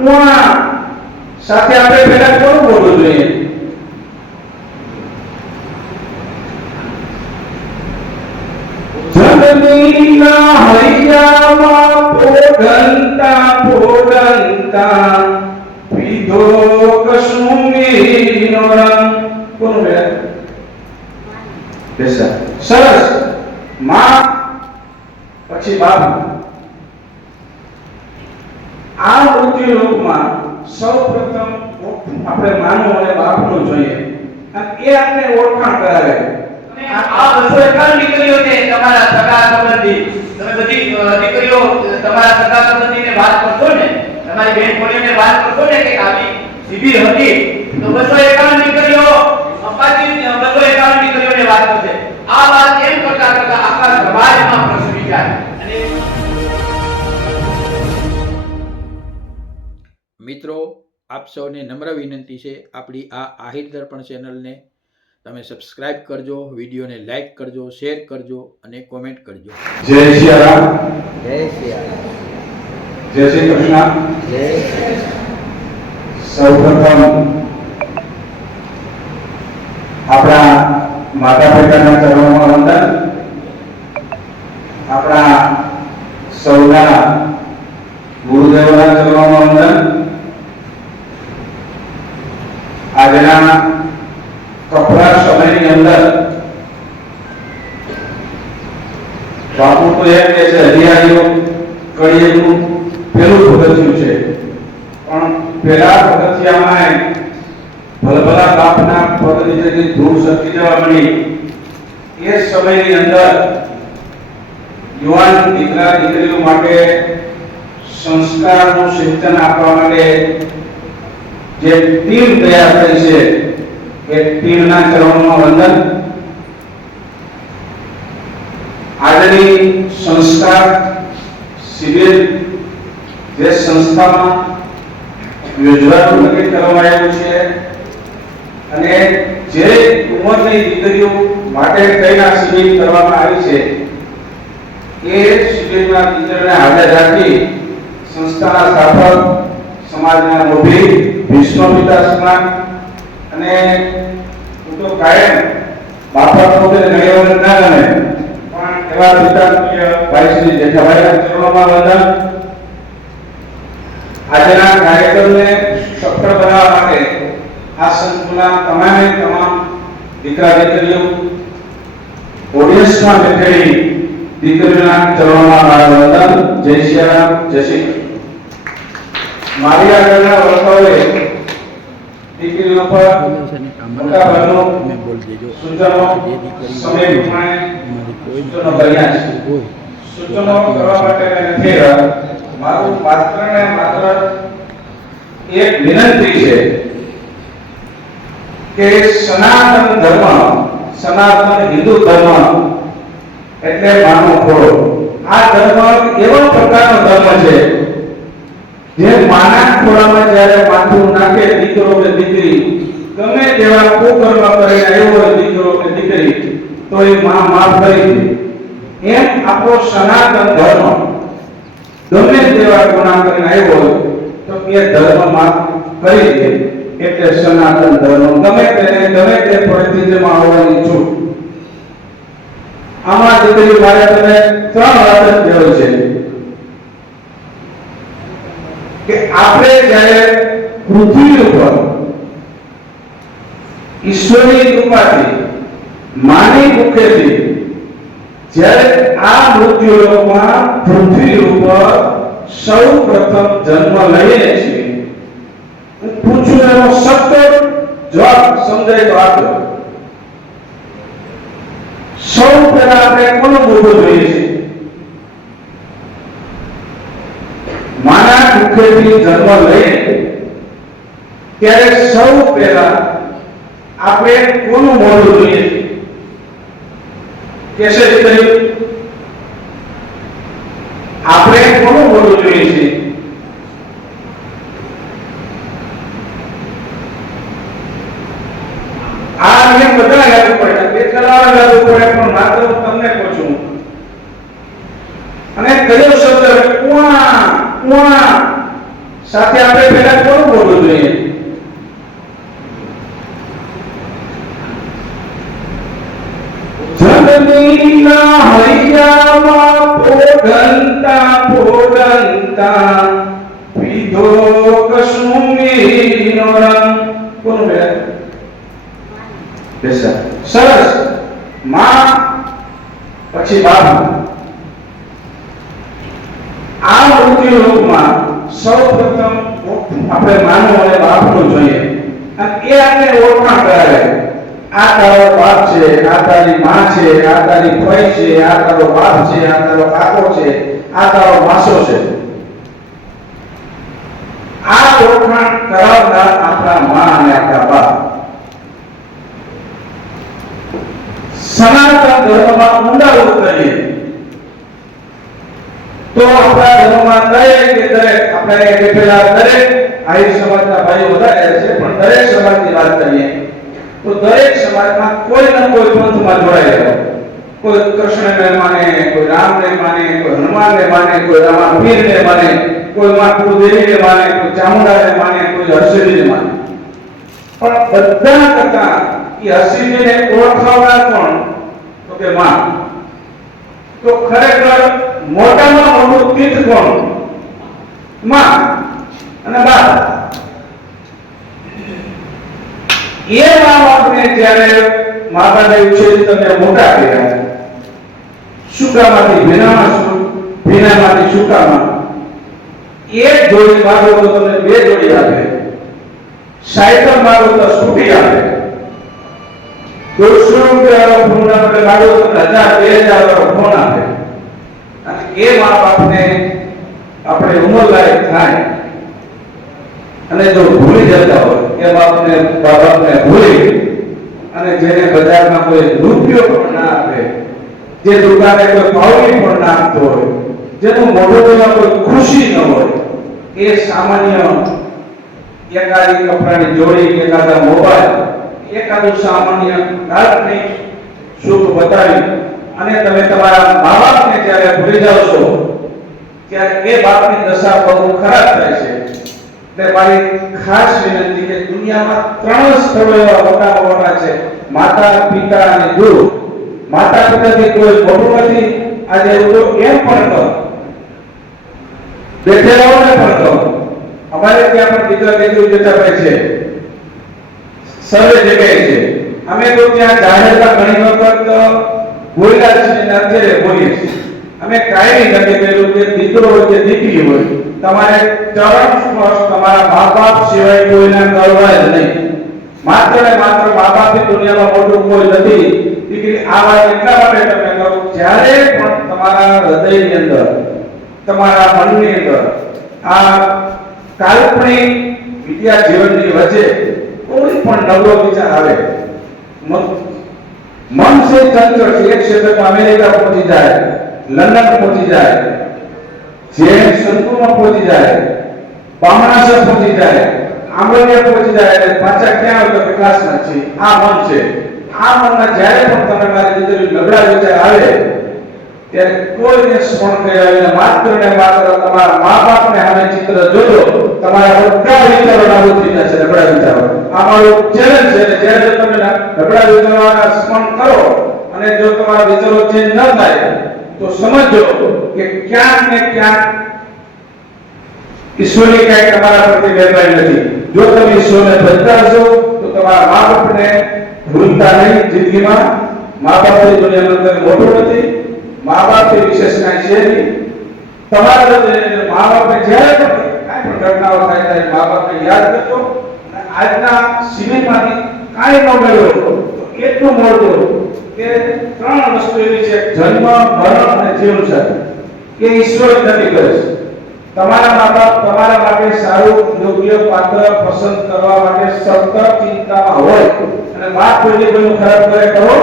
ઉઆ સાથે આપણે પહેલા કોણ બોલવું જોઈએ? સરસ. માં પછી બાપુ. આ મૃત્યુ લોકમાં સૌ પ્રથમ આપણે માનવ અને બાપનું જોઈએ. અને એ આપણે ઓળખાણ કરાવે. આ બસો એકાવન દીકરીઓ છે તમારા સગા સંબંધી. તમે બધી દીકરીઓ તમારા સગા સંબંધીને વાત કરશો ને, તમારી બહેનપણીઓને વાત કરશો ને કે આવી શિબિર હતી, તો બસો એકાવન દીકરીઓ અપાતી બસો એકાવન દીકરીઓને વાત કરશે. આ વાત એમ કરતા કરતા આખા સમાજમાં પ્રસરી જાય. મિત્રો આપ સૌને નમ્ર વિનંતી છે આપણી આ આહિર દર્પણ ચેનલને તમે સબસ્ક્રાઇબ કરજો વિડીયોને લાઈક કરજો શેર કરજો અને કોમેન્ટ કરજો. જય શ્રી રામ. જય શ્રી જય શ્રી કૃષ્ણ. જય સૌપ્રથમ આપણા માતા પિતાના ચરણોમાં વંદન. આપણા સૌના ગુરુદેવના ચરણોમાં વંદન આજના કપરા સમયની અંદર બાપુ તો એમ હરિયાળીઓ કળિયુગનું પેલું ભગતિયું છે. પણ પેલા ભગતિયામાં ભલભલા બાપના પગ નીચેથી ધૂળ સરકી જવા મળી, એ સમયની અંદર યુવાન દીકરા દીકરીઓ માટે સંસ્કારનું સિંચન આપવા માટે જે ટીમ તૈયાર થઈ છે, એ ટીમના ચરણોમાં વંદન આજની સંસ્કાર શિબિર જે સંસ્થામાં યોજવાનું નક્કી કરવામાં આવ્યું છે અને જે ઉંમરની દીકરીઓ માટે કઈના શિબિર કરવામાં આવી છે, એ શિબિરના દીકરીઓને હાજર રાખી સંસ્થાના સ્થાપક સમાજના મોભી ભીષ્મ પિતા સમાન અને હું તો કાયમ બાપા પોતે ઘણી વખત ના ગમે પણ એવા પિતા પૂજ્ય ભાઈ શ્રી જેઠાભાઈના ચરણોમાં વંદન આજના કાર્યક્રમને સફળ બનાવવા માટે આ સંકુલના તમામે તમામ દીકરા દીકરીઓ ઓડિયન્સમાં બેઠેલી દીકરીઓના ચરણોમાં મારા વંદન જય શ્રી રામ જય શ્રી કૃષ્ણ મારી આગળના વક્તાઓએ દીકરીઓ પર મોટાભાગનું તમે બોલ દેજો સૂચનો જે દીકરી સમય પ્રમાણે તમારી કોઈ સૂચનો કરવા માટે મેં. મારું માત્ર માત્ર એક વિનંતી છે કે સનાતન ધર્મ, સનાતન હિન્દુ ધર્મ એટલે માનો ખોળો આ ધર્મ એવો પ્રકારનો ધર્મ છે જે માના ખોળામાં જ્યારે માથું નાખે દીકરો કે દીકરી, ગમે તેવા કુકર્મ કરીને હોય દીકરો કે દીકરી તો એ માં માફ કરી દે એમ આપણો સનાતન ધર્મ ગમે તેવા ગુના કરીને આવ્યો હોય, તો એ ધર્મ માફ કરી દે એટલે સનાતન ધર્મ ગમે તેને ગમે તે પરિસ્થિતિમાં આવવાની છૂટ. આમાં દીકરી મારે તમે ત્રણ વાત જ છે. કે આપણે જ્યારે પૃથ્વી ઉપર ઈશ્વરની કૃપાથી માની મુખેથી જ્યારે આ મૃત્યુ લોકમાં પૃથ્વી ઉપર સૌ પ્રથમ જન્મ લઈએ છીએ, હું પૂછું એનો સતત જવાબ, સમજાય તો આપજો સૌ પહેલા આપણે કોનો બોલવો જોઈએ છે માના મુખેથી જન્મ લઈએ, ત્યારે સૌ પહેલા આપણે કોનું મોઢું જોઈએ? કેસે દીકરી આપણે કોનું બોલવું જોઈએ છે? આ નિયમ બધા લાગુ પડે બે ચલાવવા લાગુ પડે, પણ માત્ર તમને કહું છું. અને કયો શબ્દ, કોણ કોણ, સાથે આપણે પહેલા કોણ બોલવું જોઈએ? બેસા સરસ. માં, પછી બાપ. આ મૃત્યુ લોકમાં સૌપ્રથમ આપણે માનવ અને બાપનું જોઈએ. અને એ આપણે ઓળખાણ કરાવે આ તારો બાપ છે આ તારી માં છે આ તારી ફઈ છે આ તારો બાપ છે આ તારો કાકો છે આ તારો માસો છે. આ ઓળખાણ કરાવનાર આપણા માં અને આપણા બાપ. સનાતન ધર્મમાં ઊંડા ઉતરીએ તો આપણા ધર્મમાં દરેક કે દરેક, આપણે એ દરેક. આહિર સમાજના ભાઈઓ વધારે છે, પણ દરેક સમાજની વાત કરીએ. તો દરેક સમાજમાં કોઈ ને કોઈ પંથમાં જોડાયેલો કોઈ કૃષ્ણને માને, કોઈ રામને માને, કોઈ હનુમાનને માને, કોઈ રામાપીરને માને, કોઈ માં કુળદેવીને માને, કોઈ ચામુંડાને માને, કોઈ હર્ષદીને માને. પણ બધા કરતા એ હર્ષદીને ઓળખાવનાર કોણ? તો કે માં. તો ખરેખર મોટામાં મોટું તીર્થ કોણમાં અને બાપ એ મા બાપને જ્યારે માતાને ઉછેરી તમે મોટા કર્યા સુકામાંથી ભીનામાં ભીનામાંથી સુકામાં એક જોડી માગો તો તમને બે જોડી આપે. સાયકલ માગો તો સ્કૂટી આપે. દોઢસો રૂપિયા ફોન આપણે માગો તો હજાર, બે હજાર વાળો ફોન આપે. અને એ મા બાપને આપણે ઉંમર લાયક થાય. અને જો ભૂલી જતા હોય, એ બાપને બાપને ભૂલી અને જેને બજારમાં કોઈ રૂપિયો પણ ના આપે, જે દુકાને કોઈ પાવડી પણ ના આપતો હોય, જેનું મોઢું કોઈ ખુશી ન હોય, એ સામાન્ય એકાદી કપડાની જોડી એકાદા મોબાઈલ, એકાદું સામાન્ય કાલ્પનિક સુખ બતાવી અને તમે તમારા મા બાપને જ્યારે ભૂલી જાઓ છો, ત્યારે એ બાપની દશા બહુ ખરાબ થાય છે. એટલે મારી ખાસ વિનંતી કે દુનિયામાં ત્રણ સ્થળો એવા મોટા મોટા છે. માતા, પિતા અને ગુરુ. માતા, પિતાથી કોઈ મોટું નથી. આજે હું તો એમ પણ કહું. બેઠેલાઓને પણ કહું. અમારે ત્યાં પણ બીજા જતા હોય છે. સર્વે જગ્યાએ છે. અમે તો ત્યાં જાહેરમાં ઘણી વખત બોલ્યા છીએ અત્યારે બોલીએ છીએ. અમે કાંઈ નથી કર્યું કે દીકરો હોય કે દીકરી હોય, તમારે ચરણ સ્પર્શ તમારા મા બાપ સિવાય કોઈના કરવા જ નહીં. માત્ર ને માત્ર મા બાપ દુનિયામાં મોટું કોઈ નથી. દીકરી, આ વાત એટલા માટે તમે કરો જ્યારે પણ તમારા હૃદયની અંદર, તમારા મનની અંદર, આ કાલ્પનિક વિદ્યા જીવનની વચ્ચે કોઈ પણ નબળો વિચાર આવે મન છે ચંચળ, એક ક્ષેત્રમાં અમેરિકા પહોંચી જાય. લંડન પહોંચી જાય જૈન સંતોમાં પહોંચી જાય, બામણાસર પહોંચી જાય, આંબલિયા પહોંચી જાય, એટલે પાછા ક્યાં આવે તો કે છે. આ મન છે. આ મનમાં જ્યારે પણ તમે મારી અંદર નબળા વિચાર આવે, ત્યારે કોઈને સ્મરણ કર્યા વિના માત્ર ને માત્ર તમારા મા બાપને આને ચિત્ર જોજો. તમારા બધા વિચારો નાબૂદ થઈ જશે નબળા વિચારો. આ મારો ચેલેન્જ છે અને જ્યારે તમે નબળા વિચારોના સ્મરણ કરો, અને જો તમારા વિચારો ચેન્જ ન થાય તો સમજો કે ક્યાંક ને ક્યાંક ઈશ્વરની કઈ તમારા પ્રતિ મહેરબાની નથી. જો તમે ઈશ્વરને હશો, તો તમારા મા બાપને ભૂલતા નહીં જિંદગીમાં. મા બાપની દુનિયામાં તમે મોટું નથી. મા બાપ વિશેષ કાંઈ છે નહીં. તમારા મા બાપને જ્યારે પણ કાંઈ પણ ઘટનાઓ થાય, ત્યારે મા બાપને યાદ કરજો. આજના સિનેમાથી કાંઈ ન મળ્યો એટલું મોટું કે ત્રણ વસ્તુ એવી છે. જન્મ મરણ અને જીવન સાથી કે ઈશ્વર નક્કી કરે છે. તમારા મા બાપ તમારા માટે સારું યોગ્ય પાત્ર પસંદ કરવા માટે સતત ચિંતામાં હોય. અને મા કોઈને કોઈનું ખરાબ કરે કરો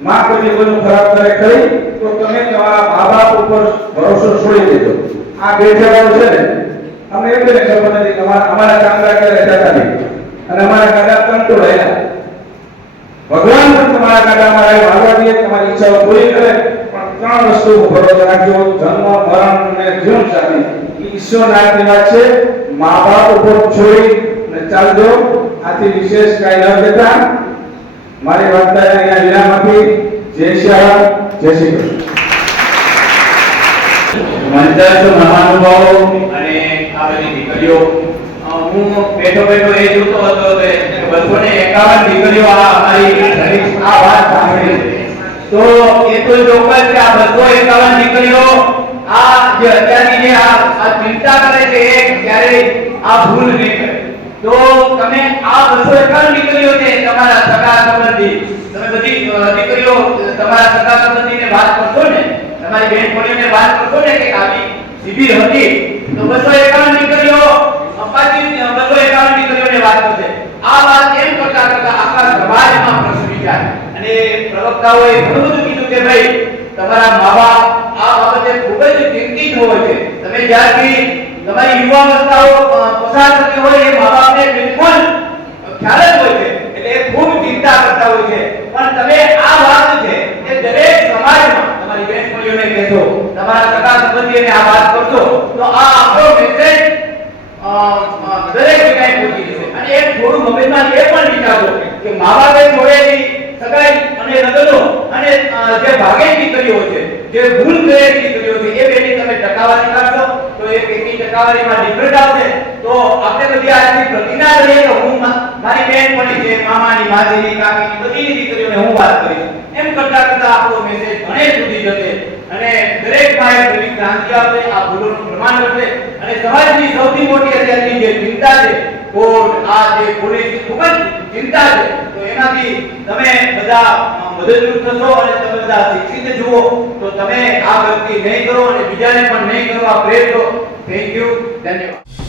મા કોઈને કોઈનું ખરાબ કરે કરી તો તમે તમારા મા બાપ ઉપર ભરોસો છોડી દેજો. આ બે જવાબ છે ને. અમે એટલે ખબર નથી અમારા અમારા કામદાર કરે રહેતા નથી અને અમારા કાકા કંટ્રોલ રહ્યા ભગવાન પણ તમારા રહે માગવા દે તમારી ઈચ્છાઓ પૂરી કરે, પણ ત્રણ વસ્તુ ભરોસો રાખજો, જન્મ, મરણ અને જીવન સાથી. ઈશ્વરના ઈશ્વરનાથની છે મા બાપ ઉપર છોડી ને ચાલજો. આથી વિશેષ કાંઈ ન કહેતા. મારી વાર્તા અહીંયા વિરામ આપી જય શ્રી જય શ્રી કૃષ્ણ. મંદસ્થ મહાનુભાવો અને આ બધી દીકરીઓ હું બેઠો બેઠો એ જોતો હતો કે બસો ને એકાવન દીકરીઓ આ અમારી આ વાત સાંભળી તો એ તો ચોક્કસ કે આ બસો એકાવન દીકરીઓ આ જે અત્યારની જે આ ચિંતા કરે છે એ ક્યારે આ ભૂલ નહીં કરે. તો તમે આ બસો એકાવન દીકરીઓ છે તમારા સગા સંબંધી તમે બધી દીકરીઓ તમારા સગા સંબંધીને વાત કરશો ને, તમારી બહેનપણીઓને વાત કરશો ને કે આવી શિબિર હતી, તો બસો એકાવન દીકરીઓ અપાચી બસો એકાવન દીકરીઓને વાત કરશે. આ વાત એમ કરતા કરતા આખા સમાજમાં પ્રસરી જાય? અને પ્રવક્તાઓએ ઘણું બધું કીધું કે ભાઈ, તમારા મા બાપ આ બાબતે ખૂબ જ ચિંતિત હોય છે. તમે જ્યારથી તમારી યુવા અવસ્થાઓ પસાર થતી હોય, એ મા બાપને બિલકુલ ખ્યાલ જ હોય છે. એટલે એ ખૂબ ચિંતા કરતા હોય છે. પણ તમે આ વાત છે કે દરેક સમાજમાં, તમારી બહેનપણીઓને કહેશો, તમારા સગા સંબંધીઓને આ વાત કરશો, તો આ આપણો મેસેજ દરેક જગ્યાએ પહોંચી જશે. અને એક થોડું મગજમાં એ પણ વિચારો કે મા બાપે જોડેલી સગાઈ અને લગ્નો અને જે ભાગેલી દીકરીઓ છે, જે ભૂલ કરેલી દીકરીઓ છે, એ બેની તમે ટકાવારી કાઢશો તો એ કેટલી ટકાવારીમાં ડિફરન્ટ આવશે. તો આપણે બધી આજની પ્રતિજ્ઞા કરીએ કે હું મારી બેન બહેનપણી છે, મામાની માજીની કાકીની બધી દીકરીઓને હું વાત કરીશ. એમ કરતા કરતા આપણો મેસેજ ઘણે સુધી જશે. અને દરેક ભાઈ ક્રાંતિ આ ભૂલોનું પ્રમાણ વધશે અને સમાજની સૌથી મોટી અત્યારની જે ચિંતા છે, કોર્ટ, આ જે પોલીસ ખૂબ જ ચિંતા છે, તો એનાથી તમે બધા મદદરૂપ થશો અને તમે બધા શિક્ષિત જુઓ, તો તમે આ ગલતી નહીં કરો અને બીજાને પણ નહીં કરવા પ્રેરશો થેન્ક યુ ધન્યવાદ.